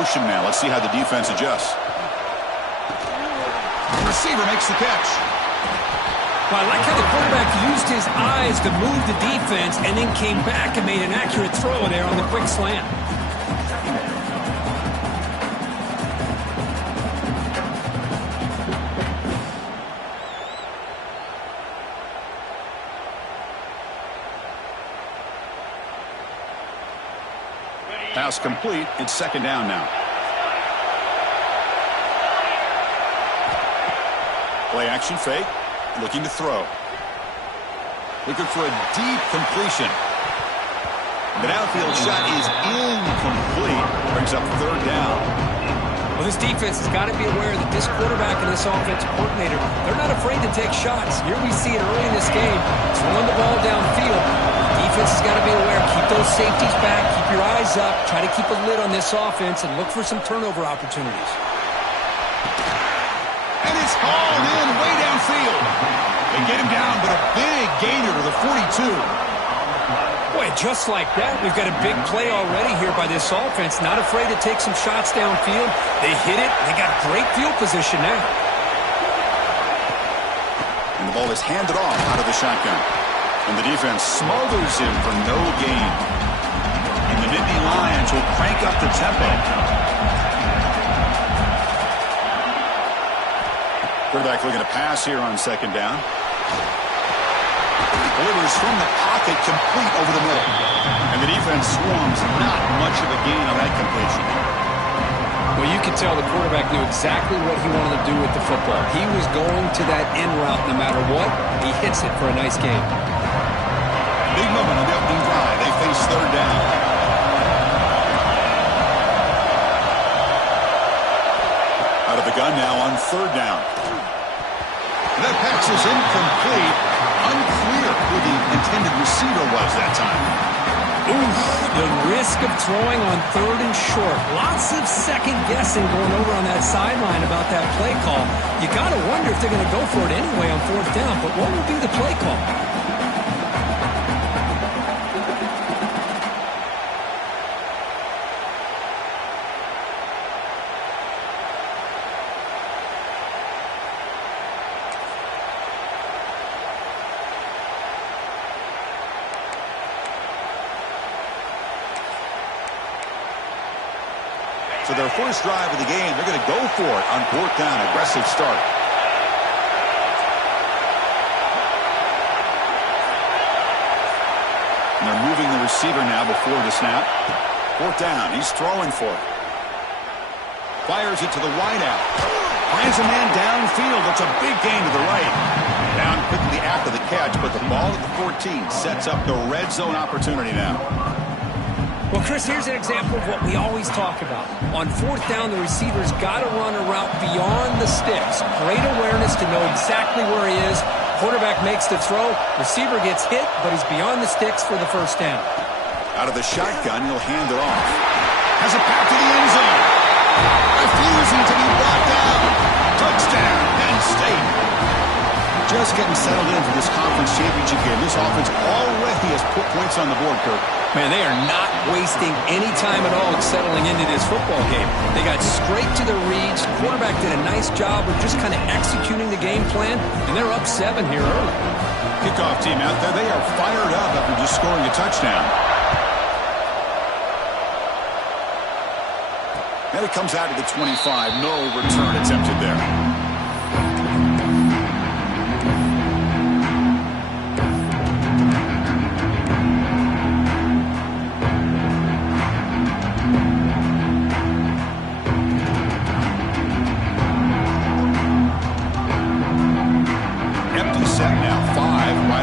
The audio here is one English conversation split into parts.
motion now. Let's see how the defense adjusts. The receiver makes the catch. Well, I like how the quarterback used his eyes to move the defense and then came back and made an accurate throw there on the quick slant. Pass complete. It's second down now. Play action fake. Looking to throw. Looking for a deep completion. The downfield shot is incomplete. Brings up third down. Well, this defense has got to be aware that this quarterback and this offensive coordinator, they're not afraid to take shots. Here we see it early in this game. Throwing the ball downfield. The defense has got to be aware. Keep those safeties back. Keep your eyes up. Try to keep a lid on this offense and look for some turnover opportunities. And it's hauled in way downfield. They get him down, but a big gainer to the 42. Boy, just like that, we've got a big play already here by this offense. Not afraid to take some shots downfield. They hit it. They got great field position now. And the ball is handed off out of the shotgun. And the defense smothers him for no gain. And the Nittany Lions will crank up the tempo. Quarterback looking to pass here on second down. Delivers from the pocket, complete over the middle. And the defense swarms. Not much of a gain on that completion. Well, you could tell the quarterback knew exactly what he wanted to do with the football. He was going to that end route no matter what. He hits it for a nice game. Big moment on the opening drive. They face third down. Out of the gun now on third down. That pass is incomplete. Unclear who the intended receiver was that time. Oof, the risk of throwing on third and short. Lots of second guessing going over on that sideline about that play call. You got to wonder if they're going to go for it anyway on fourth down, but what will be the play call? For their first drive of the game, they're going to go for it on fourth down. Aggressive start. And they're moving the receiver now before the snap. Fourth down. He's throwing for it. Fires it to the wideout. Finds a man downfield. That's a big gain to the right. Down quickly after the catch, but the ball at the 14 sets up the red zone opportunity now. Well, Chris, here's an example of what we always talk about. On fourth down, the receiver's got to run a route beyond the sticks. Great awareness to know exactly where he is. Quarterback makes the throw. Receiver gets hit, but he's beyond the sticks for the first down. Out of the shotgun, he'll hand it off. Has a pass to the end zone. Refusing to be brought down. Touchdown, Penn State. Just getting settled in for this conference championship game. This offense already has put points on the board, Kirk. Man, they are not wasting any time at all settling into this football game. They got straight to their reads. Quarterback did a nice job of just kind of executing the game plan, and they're up 7 here early. Kickoff team out there. They are fired up after just scoring a touchdown. And it comes out to the 25. No return attempted there.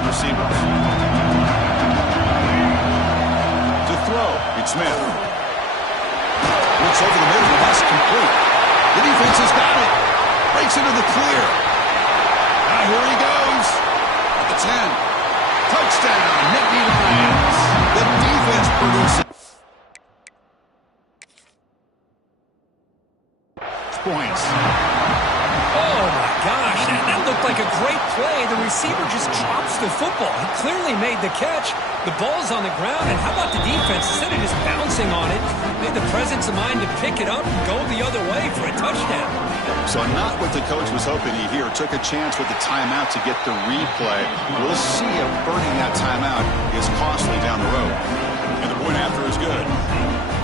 Receivers. To throw, it's Smith. Looks over the middle, that's complete. The defense has got it. Breaks into the clear. Now here he goes. At the 10. Touchdown, Nittany Lions. The defense produces points. Oh my gosh, that looked like a great play, the receiver just drops the football. He clearly made the catch. The ball's on the ground, and how about the defense? Instead of just bouncing on it, they had the presence of mind to pick it up and go the other way for a touchdown. So not what the coach was hoping he here. Took a chance with the timeout to get the replay. We'll see if burning that timeout is costly down the road. And the point after is good.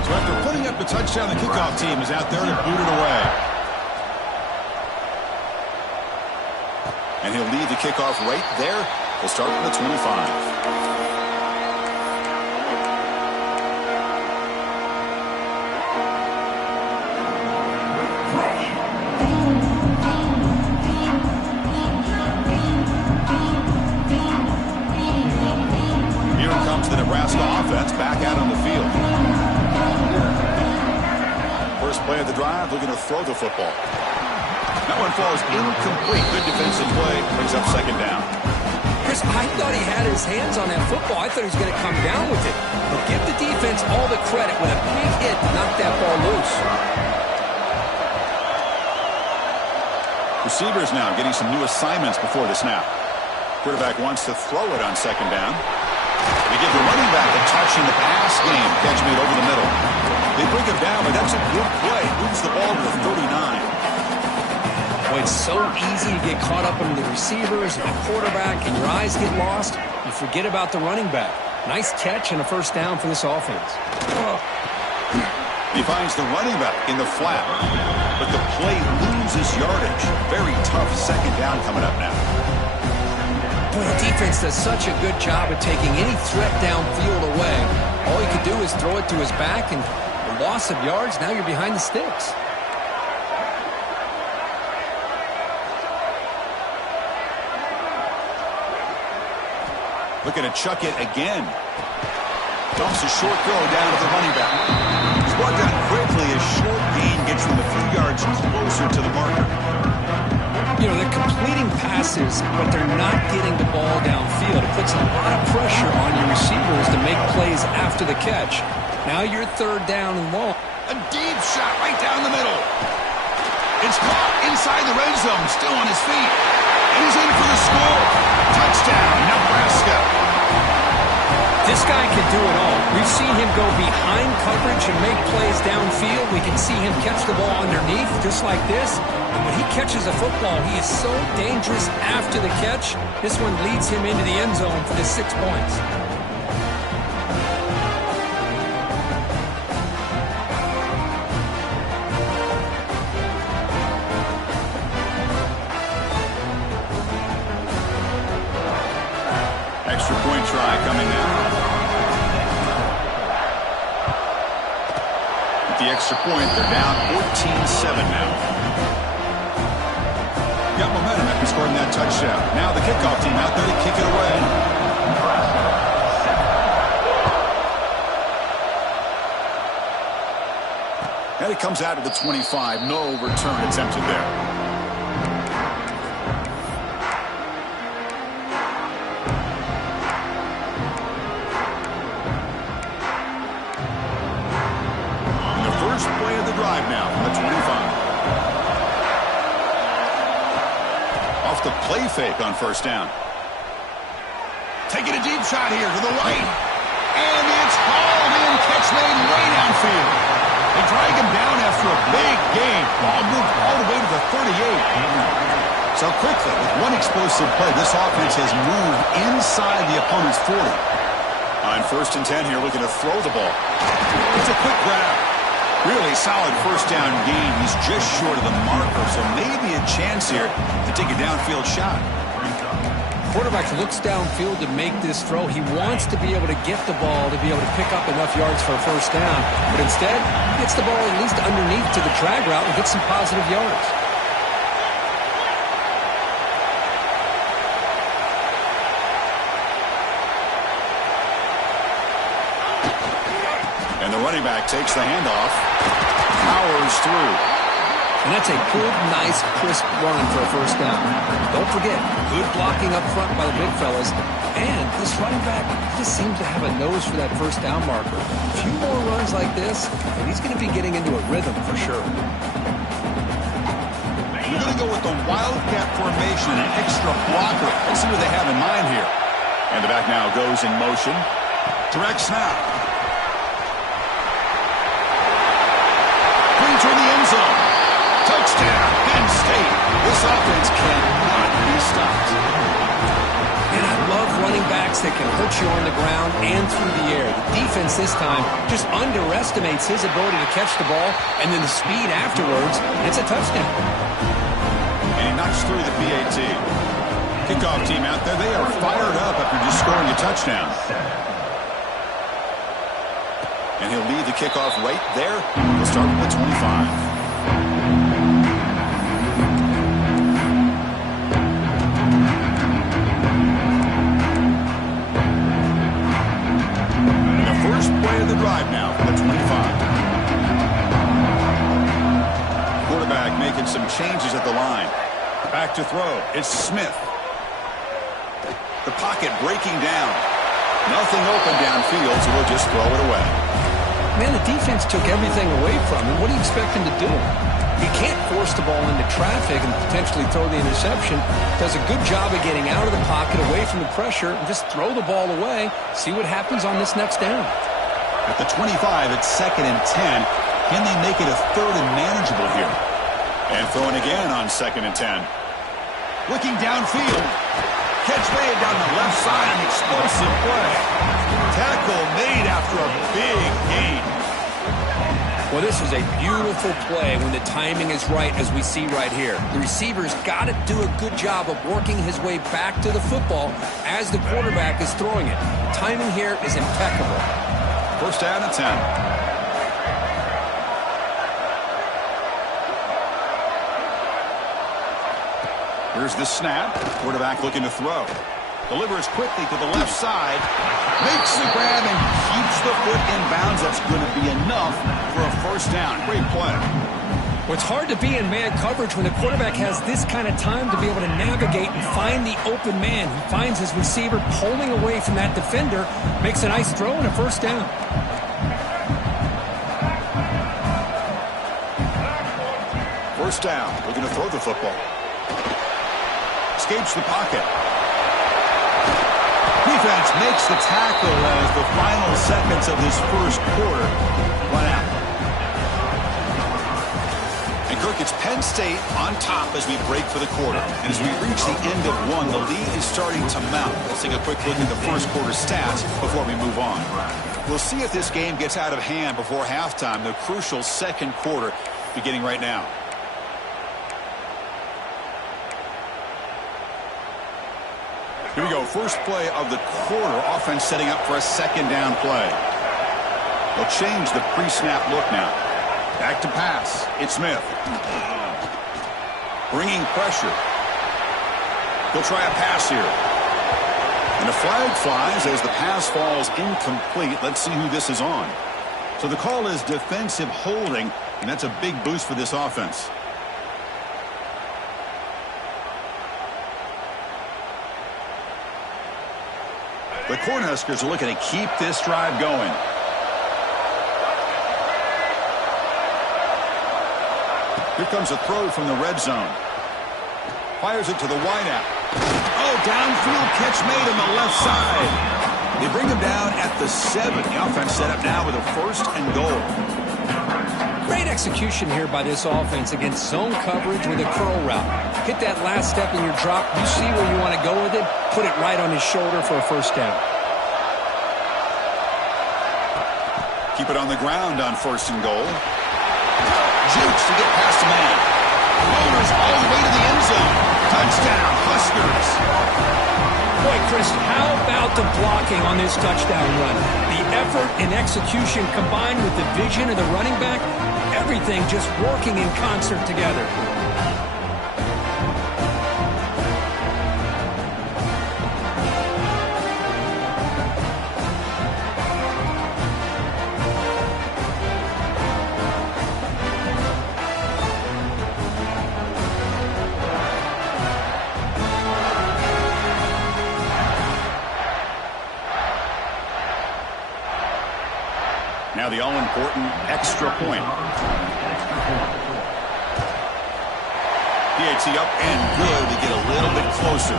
So after putting up the touchdown, the kickoff team is out there to boot it away. And he'll lead the kickoff right there. We'll start from the 25. The Nebraska offense back out on the field. First play of the drive, looking to throw the football. That one falls incomplete. Good defensive play. Brings up second down. Chris, I thought he had his hands on that football. I thought he was going to come down with it. But give the defense all the credit with a big hit to knock that ball loose. Receivers now getting some new assignments before the snap. Quarterback wants to throw it on second down. They give the running back a touch in the pass game. Catch made over the middle. They bring him down, but that's a good play. Moves the ball to the 39. Boy, it's so easy to get caught up in the receivers and the quarterback, and your eyes get lost. You forget about the running back. Nice catch and a first down for this offense. He finds the running back in the flat, but the play loses yardage. Very tough second down coming up now. Boy, the defense does such a good job of taking any threat downfield away. All he could do is throw it to his back, and the loss of yards, now you're behind the sticks. Looking to chuck it again. Dumps a short throw down to the running back. It's brought down quickly. A short gain gets them a few yards closer to the marker. You know, they're completing passes, but they're not getting the ball downfield. It puts a lot of pressure on your receivers to make plays after the catch. Now you're third down and long. A deep shot right down the middle. It's caught inside the red zone, still on his feet. And he's in for the score. Touchdown, Nebraska. This guy can do it all. We've seen him go behind coverage and make plays downfield. We can see him catch the ball underneath just like this. And when he catches a football, he is so dangerous after the catch. This one leads him into the end zone for the 6 points. Extra point try coming now. With the extra point, they're down 14-7 now. Got momentum after scoring that touchdown. Now the kickoff team out there to kick it away. And it comes out of the 25. No return attempted there. And the first play of the drive now from the 25. The play fake on first down. Taking a deep shot here to the right. And it's hauled in. Catch made way downfield. They drag him down after a big gain. Ball moved all the way to the 38. So quickly, with one explosive play, this offense has moved inside the opponent's 40. On first and 10 here, looking to throw the ball. It's a quick grab. Really solid first down gain. He's just short of the marker, so maybe a chance here to take a downfield shot. Quarterback looks downfield to make this throw. He wants to be able to get the ball to be able to pick up enough yards for a first down. But instead, he gets the ball at least underneath to the drag route and gets some positive yards. And the running back takes the handoff, powers through. And that's a good, nice, crisp run for a first down. Don't forget, good blocking up front by the big fellas. And this running back just seems to have a nose for that first down marker. A few more runs like this, and he's going to be getting into a rhythm for sure. We're going to go with the wildcat formation and an extra blocker. Let's see what they have in mind here. And the back now goes in motion. Direct snap. Brings her in the end zone. Touchdown, Penn State. This offense cannot be stopped. And I love running backs that can hurt you on the ground and through the air. The defense this time just underestimates his ability to catch the ball, and then the speed afterwards, and it's a touchdown. And he knocks through the PAT. Kickoff team out there, they are fired up after just scoring a touchdown. And he'll lead the kickoff right there. We'll start with the 25. First play of the drive now for the 25. Quarterback making some changes at the line. Back to throw. It's Smith. The pocket breaking down. Nothing open downfield, so we'll just throw it away. Man, the defense took everything away from him. What do you expect him to do? He can't force the ball into traffic and potentially throw the interception. Does a good job of getting out of the pocket, away from the pressure, and just throw the ball away. See what happens on this next down. At the 25, it's 2nd and 10. Can they make it a 3rd and manageable here? And throwing again on 2nd and 10. Looking downfield. Catch made down the left side. An explosive play. Tackle made after a big gain. Well, this is a beautiful play when the timing is right, as we see right here. The receiver's got to do a good job of working his way back to the football as the quarterback is throwing it. Timing here is impeccable. First down and 10. Here's the snap. Quarterback looking to throw. Delivers quickly to the left side. Makes the grab and keeps the foot in bounds. That's going to be enough for a first down. Great play. Well, it's hard to be in man coverage when the quarterback has this kind of time to be able to navigate and find the open man. He finds his receiver pulling away from that defender, makes a nice throw and a first down. First down. We're going to throw the football. Escapes the pocket. Defense makes the tackle as the final seconds of this first quarter run out. And Kirk, it's Penn State on top as we break for the quarter. And as we reach the end of one, the lead is starting to mount. Let's take a quick look at the first quarter stats before we move on. We'll see if this game gets out of hand before halftime, the crucial second quarter beginning right now. Here we go. First play of the quarter. Offense setting up for a second down play. They'll change the pre-snap look now. Back to pass. It's Smith. Bringing pressure. He'll try a pass here. And a flag flies as the pass falls incomplete. Let's see who this is on. So the call is defensive holding, and that's a big boost for this offense. The Cornhuskers are looking to keep this drive going. Here comes a throw from the red zone. Fires it to the wideout. Oh, downfield catch made on the left side. They bring him down at the 7. The offense set up now with a 1st and goal. Great execution here by this offense against zone coverage with a curl route. Hit that last step in your drop. You see where you want to go with it. Put it right on his shoulder for a first down. Keep it on the ground on 1st and goal. Jukes to get past a man. Rollers all the way to the end zone. Touchdown, Huskers. Boy, Chris, how about the blocking on this touchdown run? The effort and execution combined with the vision of the running back, everything just working in concert together. Now the all-important extra point. PAT up and good to get a little bit closer.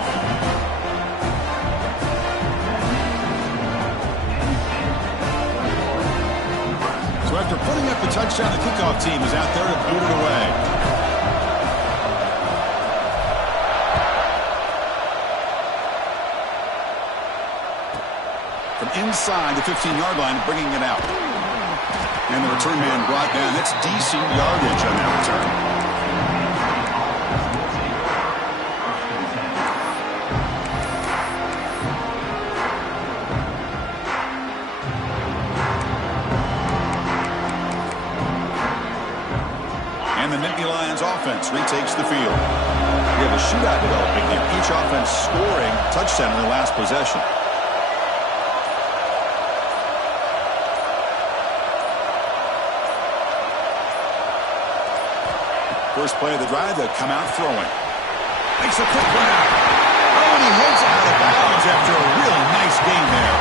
So after putting up the touchdown, the kickoff team is out there to boot it away. From inside the 15-yard line, bringing it out. And the return man brought down. That's decent yardage on that return. And the Nittany Lions offense retakes the field. We have a shootout developing here. Each offense scoring touchdown in their last possession. First play of the drive, they'll come out throwing. Makes a quick run out. Oh, and he heads out of bounds after a really nice game there.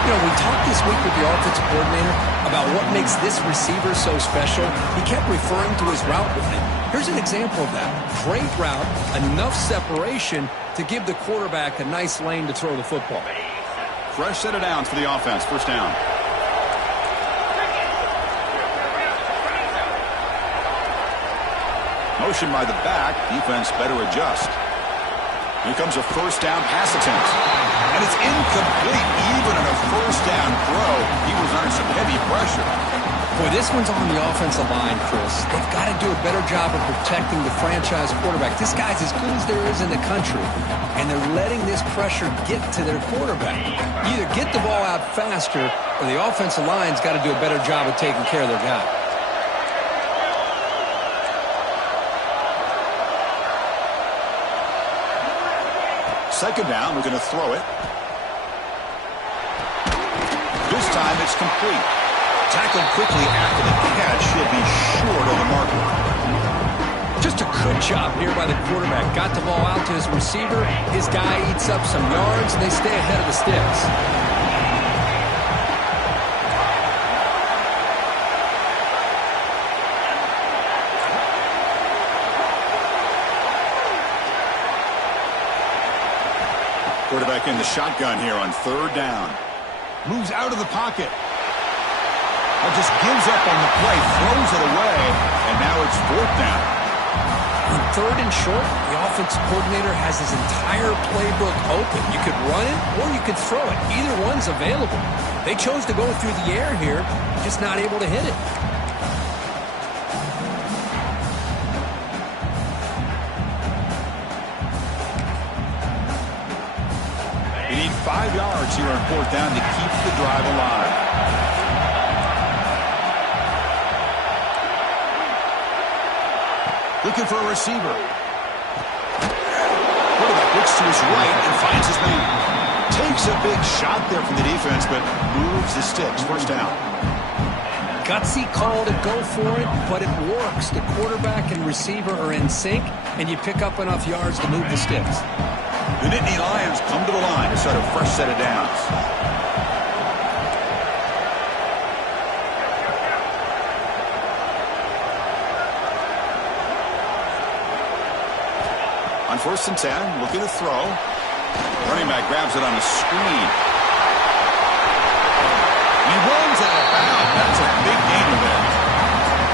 You know, we talked this week with the offensive coordinator about what makes this receiver so special. He kept referring to his route movement. Here's an example of that. Great route, enough separation to give the quarterback a nice lane to throw the football. Fresh set of downs for the offense. First down. Motion by the back. Defense better adjust. Here comes a first down pass attempt. And it's incomplete. Even in a first down throw, he was under some heavy pressure. Boy, this one's on the offensive line, Chris. They've got to do a better job of protecting the franchise quarterback. This guy's as good as there is in the country. And they're letting this pressure get to their quarterback. Either get the ball out faster, or the offensive line's got to do a better job of taking care of their guy. Second down, we're going to throw it. This time it's complete. Tackled quickly after the catch. He'll be short of the marker. Just a good job here by the quarterback. Got the ball out to his receiver. His guy eats up some yards, and they stay ahead of the sticks. Quarterback in the shotgun here on third down. Moves out of the pocket. Just gives up on the play, throws it away, and now it's fourth down. On third and short, the offensive coordinator has his entire playbook open. You could run it or you could throw it. Either one's available. They chose to go through the air here, just not able to hit it. They need 5 yards here on fourth down to keep the drive alive. Looking for a receiver. Quarterback looks to his right and finds his man. Takes a big shot there from the defense, but moves the sticks. First down. Gutsy call to go for it, but it works. The quarterback and receiver are in sync, and you pick up enough yards to move the sticks. The Nittany Lions come to the line to start a fresh set of downs. On 1st and 10, looking to throw. Running back grabs it on a screen. And he runs out of bounds. That's a big gain there.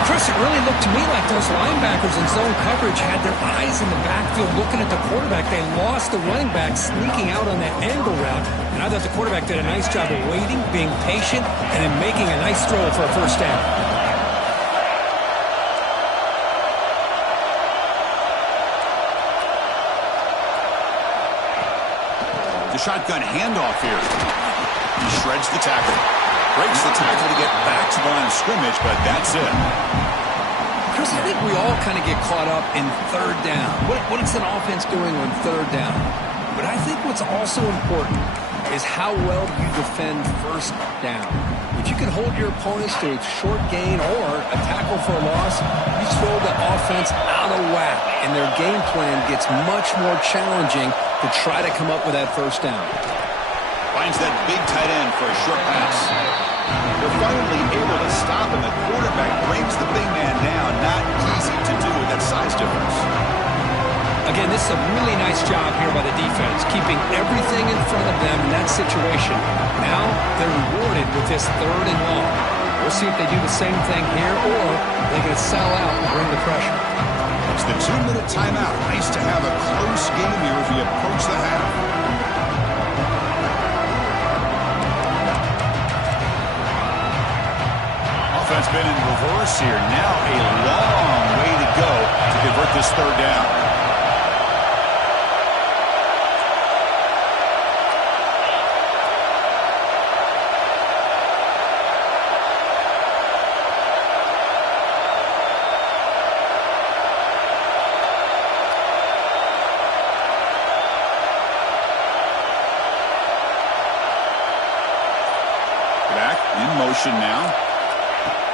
Chris, it really looked to me like those linebackers in zone coverage had their eyes in the backfield looking at the quarterback. They lost the running back sneaking out on that angle route. And I thought the quarterback did a nice job of waiting, being patient, and then making a nice throw for a first down. The shotgun handoff here. He shreds the tackle. Breaks the tackle to get back to the line of scrimmage, but that's it. Chris, I think we all kind of get caught up in third down. What is an offense doing on third down? But I think what's also important is how well you defend first down. If you can hold your opponents to a short gain or a tackle for a loss, you throw the offense out of whack, and their game plan gets much more challenging to try to come up with that first down. Finds that big tight end for a short pass. They're finally able to stop him. The quarterback brings the big man down. Not easy to do with that size difference. Again, this is a really nice job here by the defense, keeping everything in front of them in that situation. Now they're rewarded with this 3rd and long. We'll see if they do the same thing here or they're going to sell out and bring the pressure. It's the 2-minute timeout. Nice to have a close game here as we approach the half. Offense been in reverse here. Now a long way to go to convert this 3rd down. Back in motion now.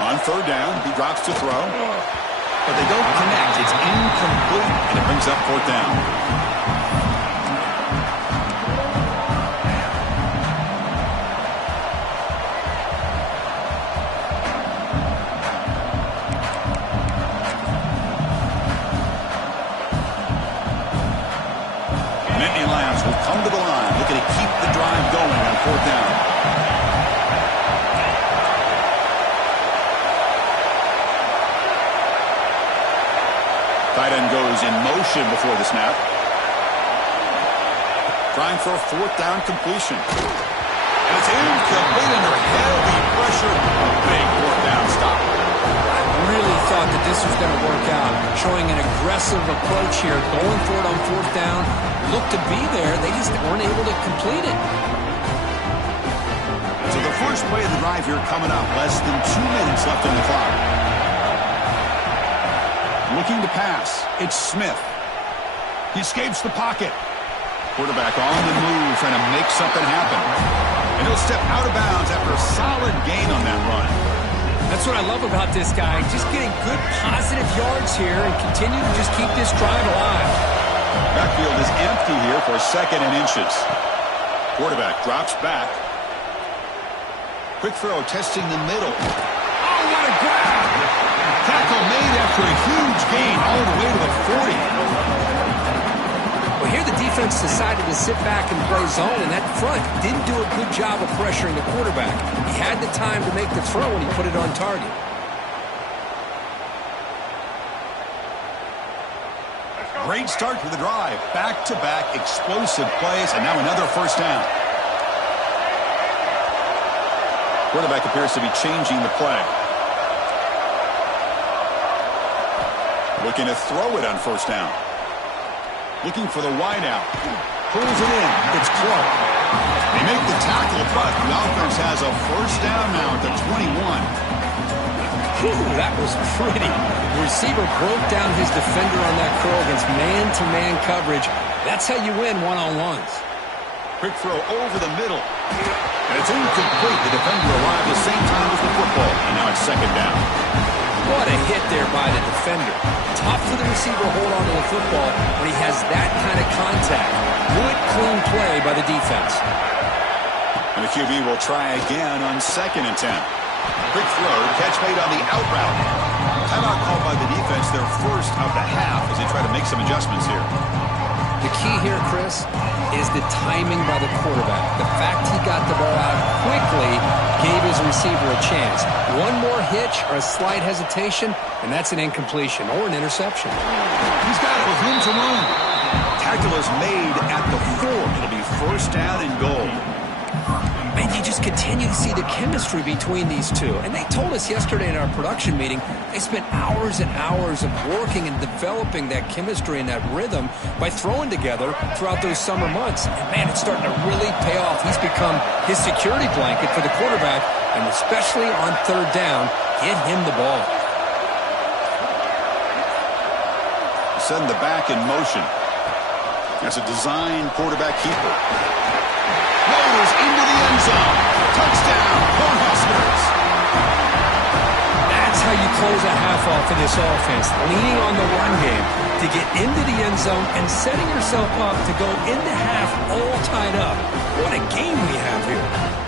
On 3rd down, he drops to throw. But they don't connect. It's incomplete, and it brings up 4th down. Nittany Lions will come to the line, looking to keep the drive going on 4th down. Tight end goes in motion before the snap. Trying for a 4th down completion. And it's incomplete under heavy pressure. Big 4th down stop. I really thought that this was going to work out. Showing an aggressive approach here. Going for it on 4th down. Looked to be there. They just weren't able to complete it. So the first play of the drive here coming up. Less than 2 minutes left on the clock. Looking to pass. It's Smith. He escapes the pocket. Quarterback on the move, trying to make something happen. And he'll step out of bounds after a solid gain on that run. That's what I love about this guy. Just getting good positive yards here and continue to just keep this drive alive. Backfield is empty here for 2nd and inches. Quarterback drops back. Quick throw, testing the middle. Oh, what a grab! Tackle made after a huge gain all the way to the 40. Well, here the defense decided to sit back and play zone, and that front didn't do a good job of pressuring the quarterback. He had the time to make the throw, and he put it on target. Great start to the drive. Back-to-back explosive plays, and now another 1st down. Quarterback appears to be changing the play. Looking to throw it on 1st down. Looking for the wideout. Pulls it in. It's close. They make the tackle, but the offense has a 1st down now at the 21. Whew, that was pretty. The receiver broke down his defender on that curl against man-to-man coverage. That's how you win one-on-ones. Quick throw over the middle. And it's incomplete. The defender arrived the same time as the football. And now it's 2nd down. What a hit there by the defender. Tough for the receiver to hold on to the football when he has that kind of contact. Good, clean play by the defense. And the QB will try again on 2nd and 10. Quick throw, catch made on the out route. Timeout called by the defense, their 1st of the half as they try to make some adjustments here. The key here, Chris, is the timing by the quarterback. The fact he got the ball out quickly gave his receiver a chance. One more hitch or a slight hesitation, and that's an incompletion or an interception. He's got it with room to run. Tackle is made at the 4. It'll be 1st down and goal. And you just continue to see the chemistry between these two. And they told us yesterday in our production meeting, they spent hours and hours of working and developing that chemistry and that rhythm by throwing together throughout those summer months. And, man, it's starting to really pay off. He's become his security blanket for the quarterback, and especially on 3rd down, get him the ball. Send the back in motion. That's a design quarterback keeper. Rolls into the end zone. Touchdown, Cornhuskers. That's how you close a half off of this offense, leaning on the run game to get into the end zone and setting yourself up to go into half all tied up. What a game we have here.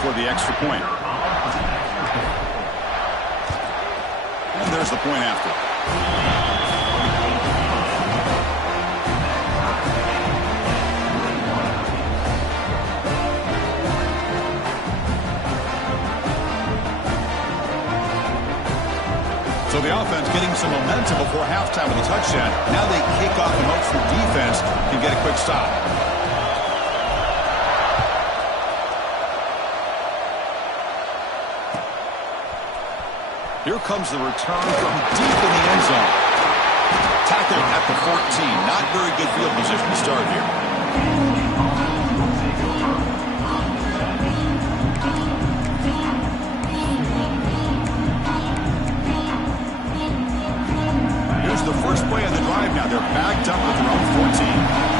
before the extra point. And there's the point after. So the offense getting some momentum before halftime with a touchdown. Now they kick off in hopes the defense can get a quick stop. Here comes the return from deep in the end zone. Tackled at the 14. Not very good field position to start here. Here's the first play of the drive now. They're backed up with their own 14.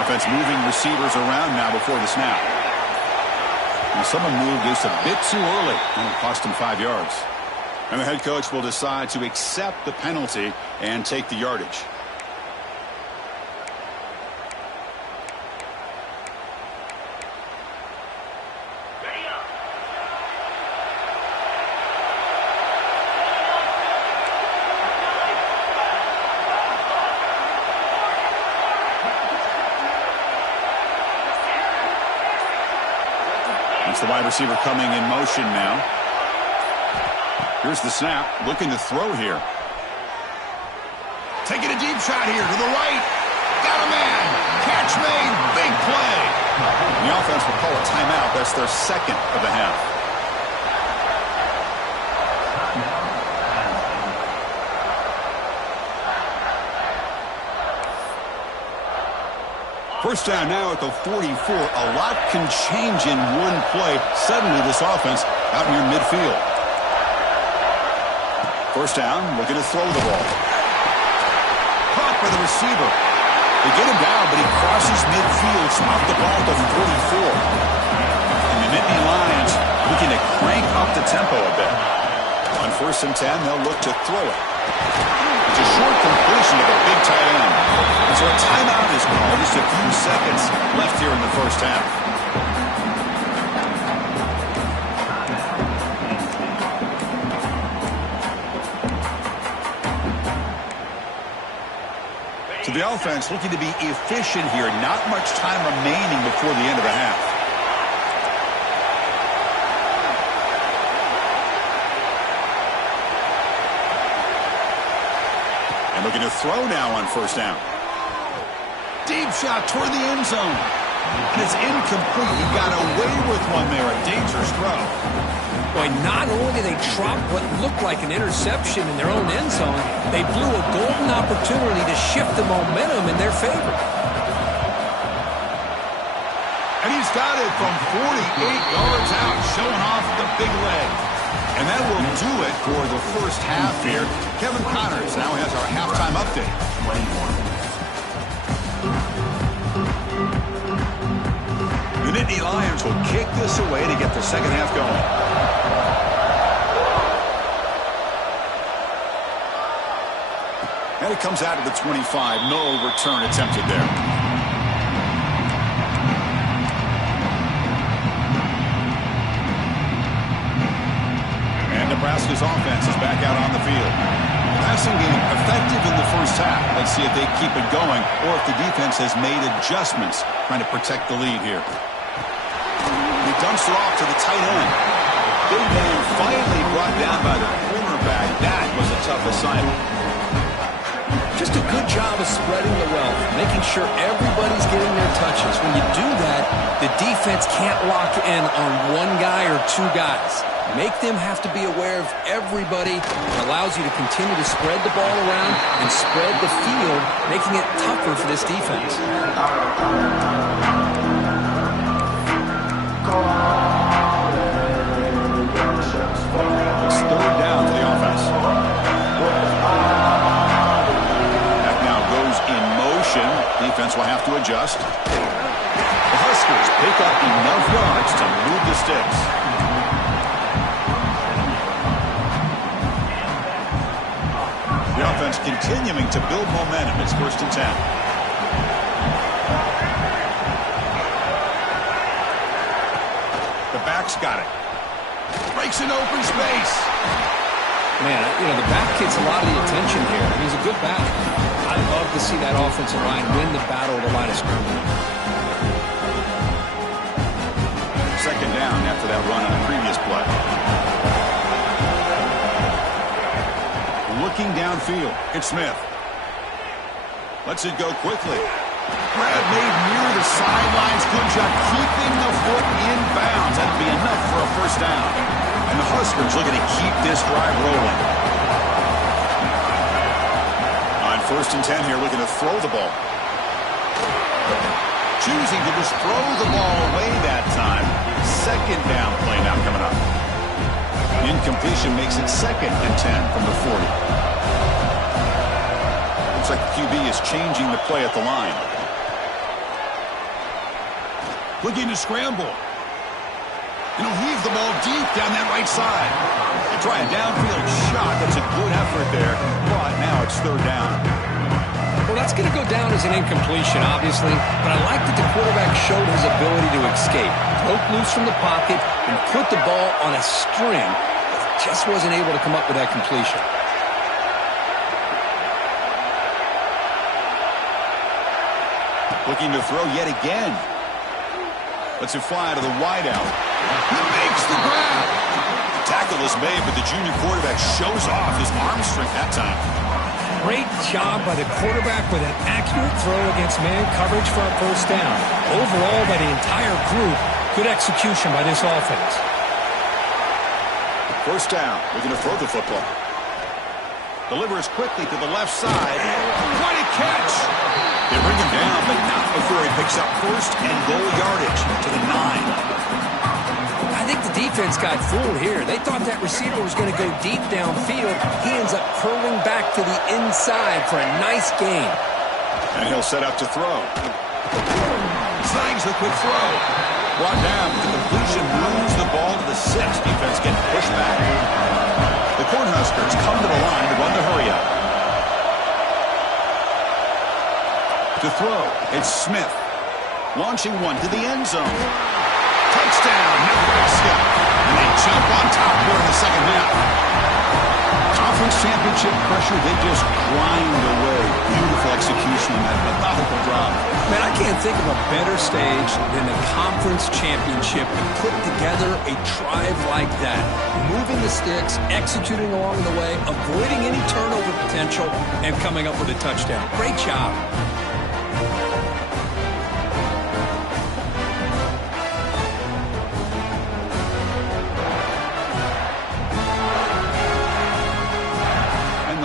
Offense moving receivers around now before the snap. And someone moved just a bit too early, and it cost him 5 yards. And the head coach will decide to accept the penalty and take the yardage. It's the wide receiver coming in motion now. Here's the snap. Looking to throw here. Taking a deep shot here to the right. Got a man. Catch made. Big play. The offense will call a timeout. That's their second of the half. First down now at the 44. A lot can change in one play. Suddenly this offense out near midfield. First down, looking to throw the ball. Caught by the receiver. They get him down, but he crosses midfield, off the ball at the 44. And the Nittany Lions looking to crank up the tempo a bit. On 1st and 10, they'll look to throw it. It's a short completion of a big tight end. And so a timeout is called. Just a few seconds left here in the first half. So the offense looking to be efficient here. Not much time remaining before the end of the half. And looking to throw now on first down. Deep shot toward the end zone. And it's incomplete. He got away with one there. A dangerous throw. Boy, not only did they drop what looked like an interception in their own end zone, they blew a golden opportunity to shift the momentum in their favor. And he's got it from 48 yards out, showing off the big leg. And that will do it for the first half here. Kevin Connors now has our halftime update. The Nittany Lions will kick this away to get the second half going. And it comes out of the 25. No return attempted there. And Nebraska's offense is back out on the field. Passing game effective in the first half. Let's see if they keep it going or if the defense has made adjustments trying to protect the lead here. He dumps it off to the tight end. Big man finally brought down by the cornerback. That was a tough assignment. Just a good job of spreading the wealth, making sure everybody's getting their touches. When you do that, the defense can't lock in on one guy or two guys. Make them have to be aware of everybody. It allows you to continue to spread the ball around and spread the field, making it tougher for this defense. It's third down for the offense. Defense will have to adjust. The Huskers pick up enough yards to move the sticks. continuing to build momentum. It's 1st and 10. The back's got it. Breaks in open space. Man, the back gets a lot of the attention here. He's a good back. I'd love to see that offensive line win the battle of the line of scrimmage. 2nd down after that run on the previous play. Looking downfield, it's Smith. Lets it go quickly. Grab made near the sidelines. Good job keeping the foot in bounds. That'd be enough for a 1st down. And the Huskers looking to keep this drive rolling. On 1st and 10 here, looking to throw the ball. Choosing to just throw the ball away that time. 2nd down play now coming up. Incompletion makes it 2nd and 10 from the 40. Looks like the QB is changing the play at the line. Looking to scramble. And he'll heave the ball deep down that right side. They try a downfield shot. That's a good effort there. But now it's 3rd down. Well, that's going to go down as an incompletion, obviously. But I like that the quarterback showed his ability to escape. Broke loose from the pocket and put the ball on a string. But just wasn't able to come up with that completion. Looking to throw yet again. Lets it fly to the wideout. He makes the grab. Tackle is made, but the junior quarterback shows off his arm strength that time. Great job by the quarterback with an accurate throw against man coverage for a 1st down. Overall, by the entire group, good execution by this offense. 1st down. Looking to throw the football. Delivers quickly to the left side. What a catch! They bring him down, but not before he picks up 1st and goal yardage to the 9. I think the defense got fooled here. They thought that receiver was going to go deep downfield. He ends up curling back to the inside for a nice gain. And he'll set up to throw. Snags the quick throw. Brought down. The completion moves the ball to the 6. Defense getting pushed back. The Cornhuskers come to the line to run the hurry up. To throw, it's Smith. Launching one to the end zone. Touchdown, Nebraska. And they jump on top here in the 2nd half. Conference championship pressure, they just grind away. Beautiful execution on that methodical drop. Man, I can't think of a better stage than the conference championship to put together a drive like that. Moving the sticks, executing along the way, avoiding any turnover potential, and coming up with a touchdown. Great job.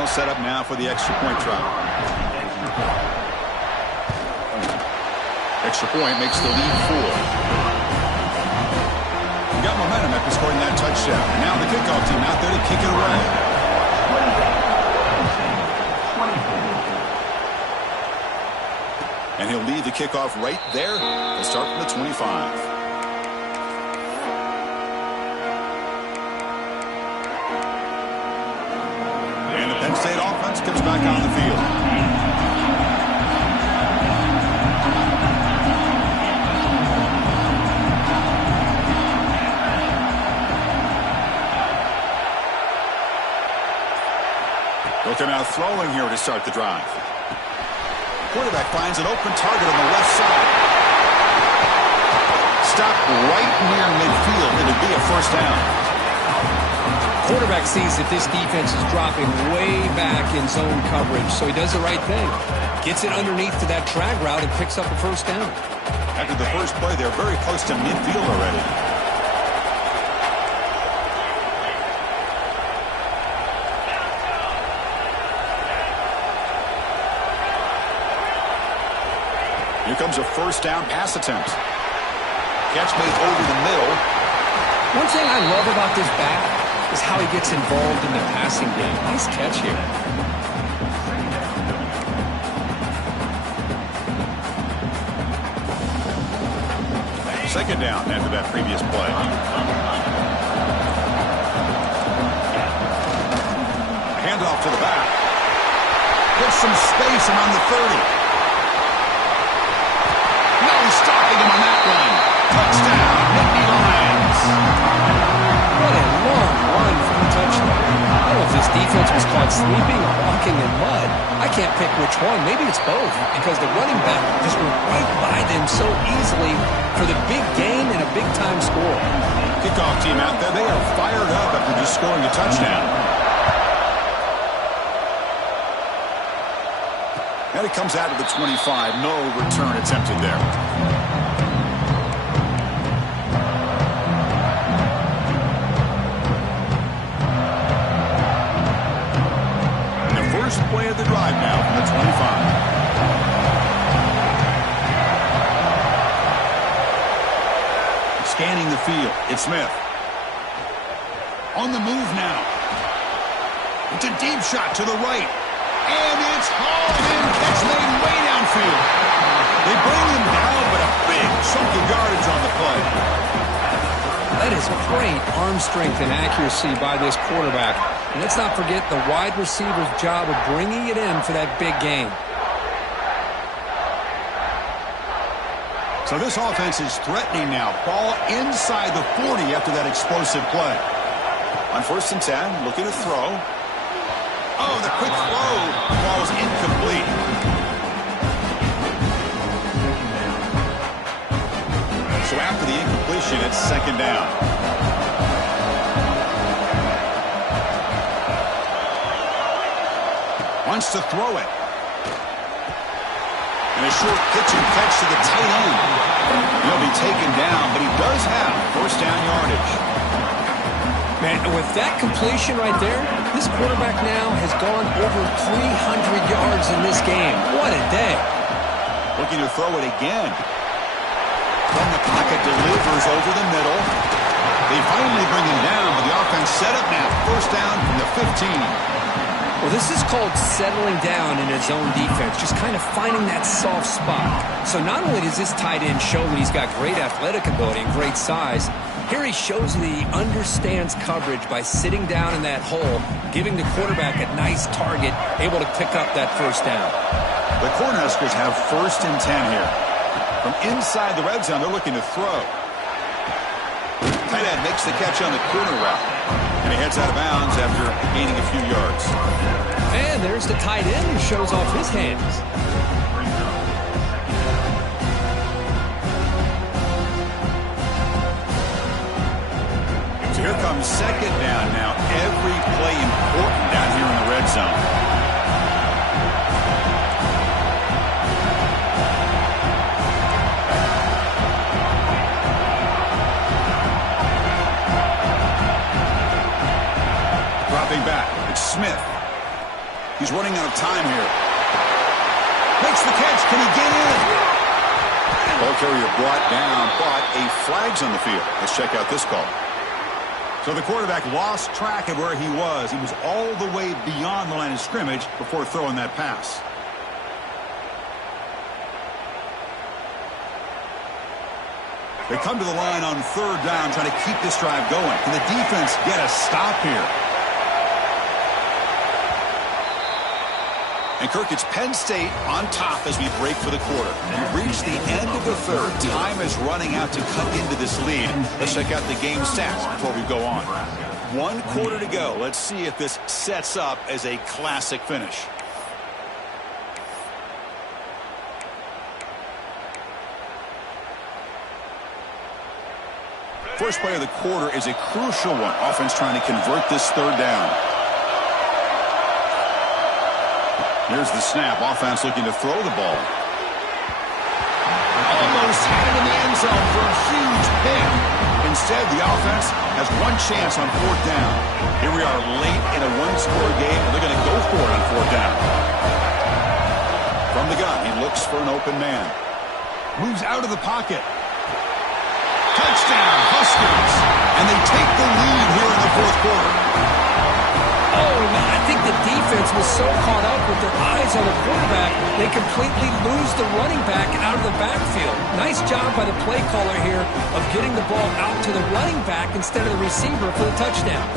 Set up now for the extra point try. Extra point makes the lead 4. Got momentum after scoring that touchdown. Now the kickoff team out there to kick it away. And he'll lead the kickoff right there. He'll start from the 25. Penn State offense comes back on the field. Looking out throwing here to start the drive. Quarterback finds an open target on the left side. Stopped right near midfield. It'll be a 1st down. Quarterback sees that this defense is dropping way back in zone coverage, so he does the right thing. Gets it underneath to that drag route and picks up a 1st down. After the first play, they're very close to midfield already. Here comes a 1st down pass attempt. Catch made over the middle. One thing I love about this back is how he gets involved in the passing game. Nice catch here. 2nd down after that previous play. Handoff to the back. gets some space around the 30. No stopping him on that one. Touchdown, Nittany Lions. What a long run for the touchdown. I don't know if this defense was caught sleeping or walking in mud. I can't pick which one. Maybe it's both, because the running back just went right by them so easily for the big gain and a big-time score. Kickoff team out there, they are fired up after just scoring a touchdown. And it comes out of the 25. No return attempted there. And the first play of the drive now from the 25. Scanning the field, it's Smith. On the move now. It's a deep shot to the right. And it's hauled in. Catch made way downfield. They bring him down, but a big chunk of yardage on the play. That is great arm strength and accuracy by this quarterback. And let's not forget the wide receiver's job of bringing it in for that big gain. So this offense is threatening now. Ball inside the 40 after that explosive play. On 1st and 10, looking to throw. Oh, the quick throw falls incomplete. So after the incompletion, it's 2nd down. Wants to throw it. And a short pitch and catch to the tight end. He'll be taken down, but he does have 1st down yardage. Man, with that completion right there, this quarterback now has gone over 300 yards in this game. What a day. Looking to throw it again. From the pocket, delivers over the middle. They finally bring him down, but the offense set up now. 1st down from the 15. Well, this is called settling down in his own defense, just kind of finding that soft spot. So not only does this tight end show that he's got great athletic ability and great size, here he shows that he understands coverage by sitting down in that hole, giving the quarterback a nice target, able to pick up that 1st down. The Cornhuskers have 1st and 10 here. From inside the red zone, they're looking to throw. Tight end makes the catch on the corner route. And he heads out of bounds after gaining a few yards. And there's the tight end who shows off his hands. So here comes 2nd down now. Every play important down here in the red zone. Back. It's Smith. He's running out of time here. Makes the catch. Can he get in? Ball carrier brought down, but a flag's on the field. Let's check out this call. So the quarterback lost track of where he was. He was all the way beyond the line of scrimmage before throwing that pass. They come to the line on 3rd down, trying to keep this drive going. Can the defense get a stop here? And Kirk, it's Penn State on top as we break for the quarter. We've reached the end of the 3rd. Time is running out to cut into this lead. Let's check out the game stats before we go on. 1 quarter to go. Let's see if this sets up as a classic finish. First play of the quarter is a crucial one. Offense trying to convert this 3rd down. Here's the snap. Offense looking to throw the ball. Almost had it in the end zone for a huge pick. Instead, the offense has one chance on 4th down. Here we are late in a 1-score game, and they're going to go for it on 4th down. From the gun, he looks for an open man. Moves out of the pocket. Touchdown, Huskers. And they take the lead here in the 4th quarter. Oh, man, I think the defense was so caught up with their eyes on the quarterback, they completely lose the running back out of the backfield. Nice job by the play caller here of getting the ball out to the running back instead of the receiver for the touchdown.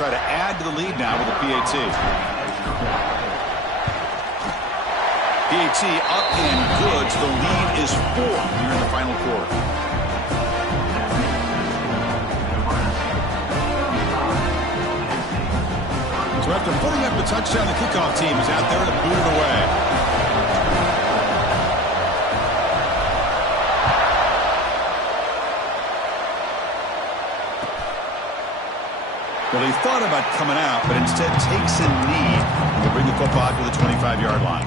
try to add to the lead now with a PAT. PAT up and good. So the lead is 4 here in the final quarter. So after putting up the touchdown, the kickoff team is out there to boot it away. Well, he thought about coming out, but instead takes a knee and will bring the football to the 25-yard line.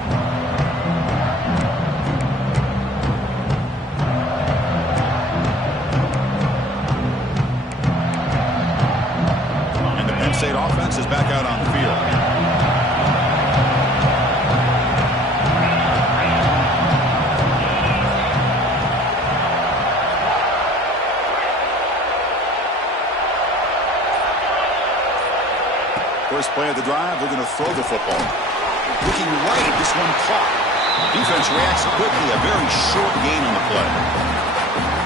And the Penn State offense is back out on the field. First play of the drive, they're going to throw the football. Looking right, this one caught. Defense reacts quickly, a very short gain on the play.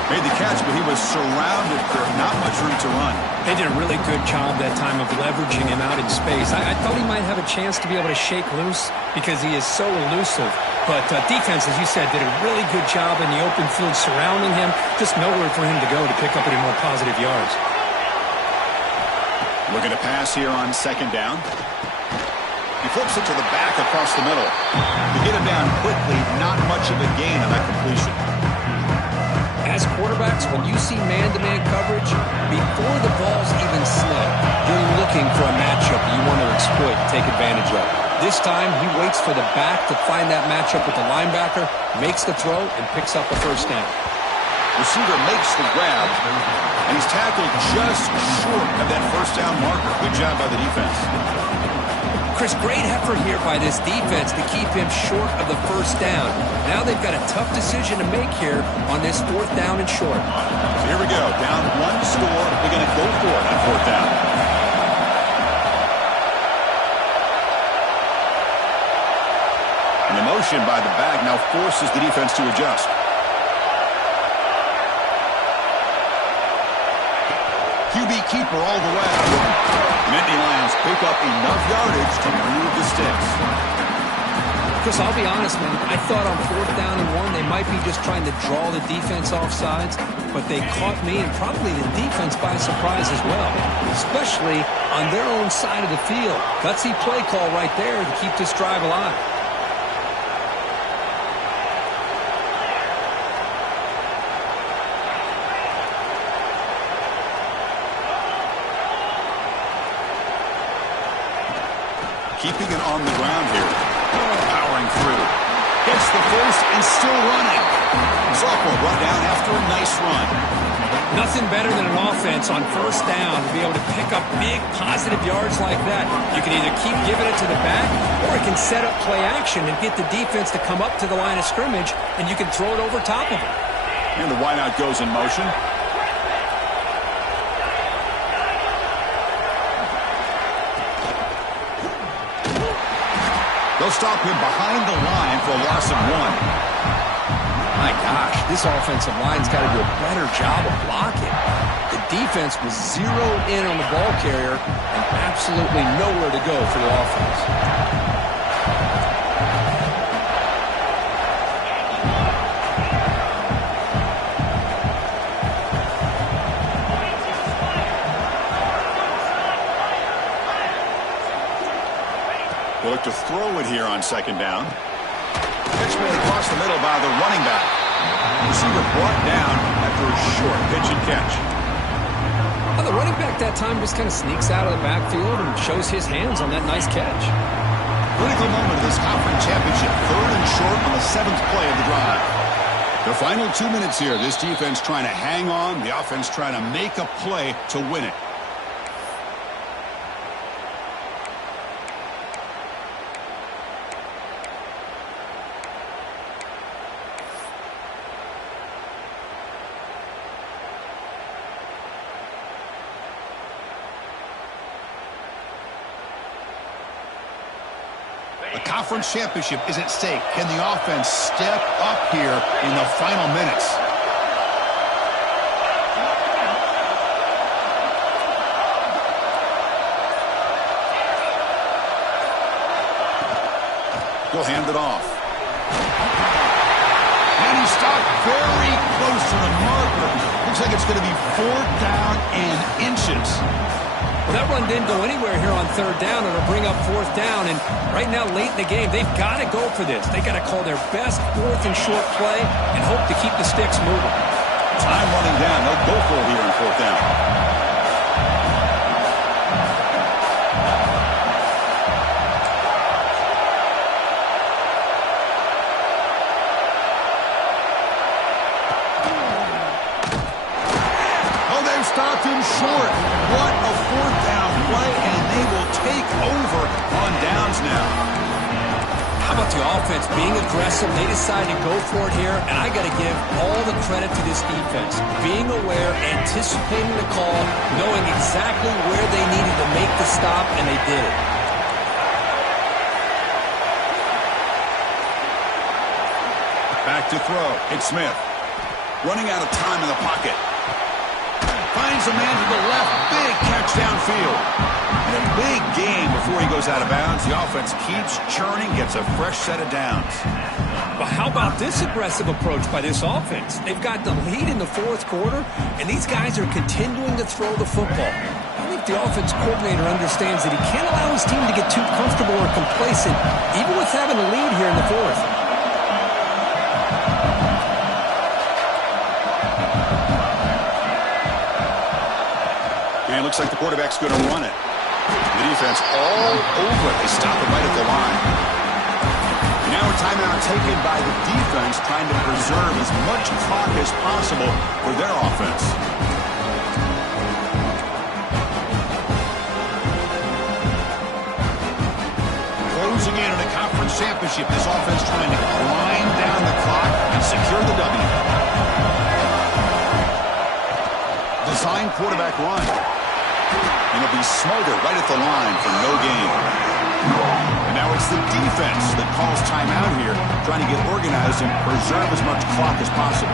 Made the catch, but he was surrounded for not much room to run. They did a really good job that time of leveraging him out in space. I thought he might have a chance to be able to shake loose because he is so elusive. But defense, as you said, did a really good job in the open field surrounding him. Just nowhere for him to go to pick up any more positive yards. Looking to pass here on second down. He flips it to the back across the middle. To get him down quickly, not much of a gain on that completion. As quarterbacks, when you see man-to-man coverage, before the ball's even snapped, you're looking for a matchup you want to exploit and take advantage of. This time, he waits for the back to find that matchup with the linebacker, makes the throw, and picks up the first down. Receiver makes the grab, and he's tackled just short of that first down marker. Good job by the defense. Chris, great effort here by this defense to keep him short of the first down. Now they've got a tough decision to make here on this 4th down and short. So here we go. Down 1 score. They're going to go for it on 4th down. And the motion by the back now forces the defense to adjust. QB keeper all the way. Nittany Lions pick up enough yardage to move the sticks. Chris, I'll be honest, man. I thought on 4th down and 1, they might be just trying to draw the defense off sides, but they caught me and probably the defense by surprise as well, especially on their own side of the field. Gutsy play call right there to keep this drive alive. Keeping it on the ground here. Powering through. Gets the first and still running. Sophomore run down after a nice run. Nothing better than an offense on 1st down to be able to pick up big positive yards like that. You can either keep giving it to the back, or it can set up play action and get the defense to come up to the line of scrimmage, and you can throw it over top of it. And the wideout goes in motion. They'll stop him behind the line for a loss of 1. My gosh, this offensive line's got to do a better job of blocking. The defense was zeroed in on the ball carrier and absolutely nowhere to go for the offense. They'll look to throw it here on second down. Pitch made across the middle by the running back. Receiver brought down after a short pitch and catch. Well, the running back that time just kind of sneaks out of the backfield and shows his hands on that nice catch. Critical moment of this conference championship. 3rd and short on the 7th play of the drive. The final 2 minutes here. This defense trying to hang on. The offense trying to make a play to win it. The conference championship is at stake. Can the offense step up here in the final minutes? will hand it off. And he stopped very close to the marker. Looks like it's going to be 4th down and inches. Well, that run didn't go anywhere here on 3rd down. It'll bring up 4th down. And right now, late in the game, they've got to go for this. They've got to call their best 4th and short play and hope to keep the sticks moving. Time running down. They'll go for it here in 4th down. Stopped him short. What a 4th down play, and they will take over on downs now. How about the offense being aggressive? They decide to go for it here, and I got to give all the credit to this defense. Being aware, anticipating the call, knowing exactly where they needed to make the stop, and they did it. Back to throw. It's Smith. Running out of time in the pocket. Finds a man to the left. Big catch downfield. And a big gain before he goes out of bounds. The offense keeps churning, gets a fresh set of downs. But how about this aggressive approach by this offense? They've got the lead in the 4th quarter, and these guys are continuing to throw the football. I think the offense coordinator understands that he can't allow his team to get too comfortable or complacent, even with having a lead here in the 4th. And it looks like the quarterback's going to run it. The defense all over it. They stop it right at the line. And now a timeout taken by the defense, trying to preserve as much clock as possible for their offense. Closing in on a conference championship, this offense trying to grind down the clock and secure the W. Design quarterback run. And it'll be smothered right at the line for no gain. And now it's the defense that calls timeout here, trying to get organized and preserve as much clock as possible.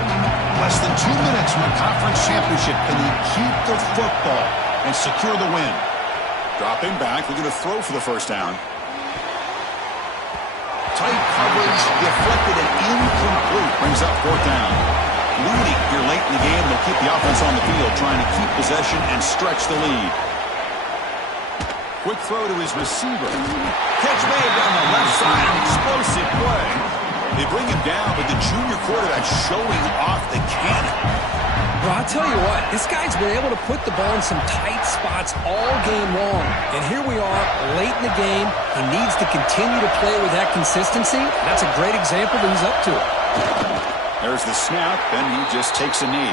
Less than 2 minutes from a conference championship. Can he keep the football and secure the win? Dropping back, looking to throw for the 1st down. Tight coverage, deflected and incomplete. Brings up 4th down. Leading here late in the game, they'll keep the offense on the field, trying to keep possession and stretch the lead. Quick throw to his receiver. Catch made down the left side, an explosive play. They bring him down, but the junior quarterback showing off the cannon. Well, I'll tell you what, this guy's been able to put the ball in some tight spots all game long. And here we are, late in the game. He needs to continue to play with that consistency. That's a great example that he's up to it. There's the snap, and he just takes a knee.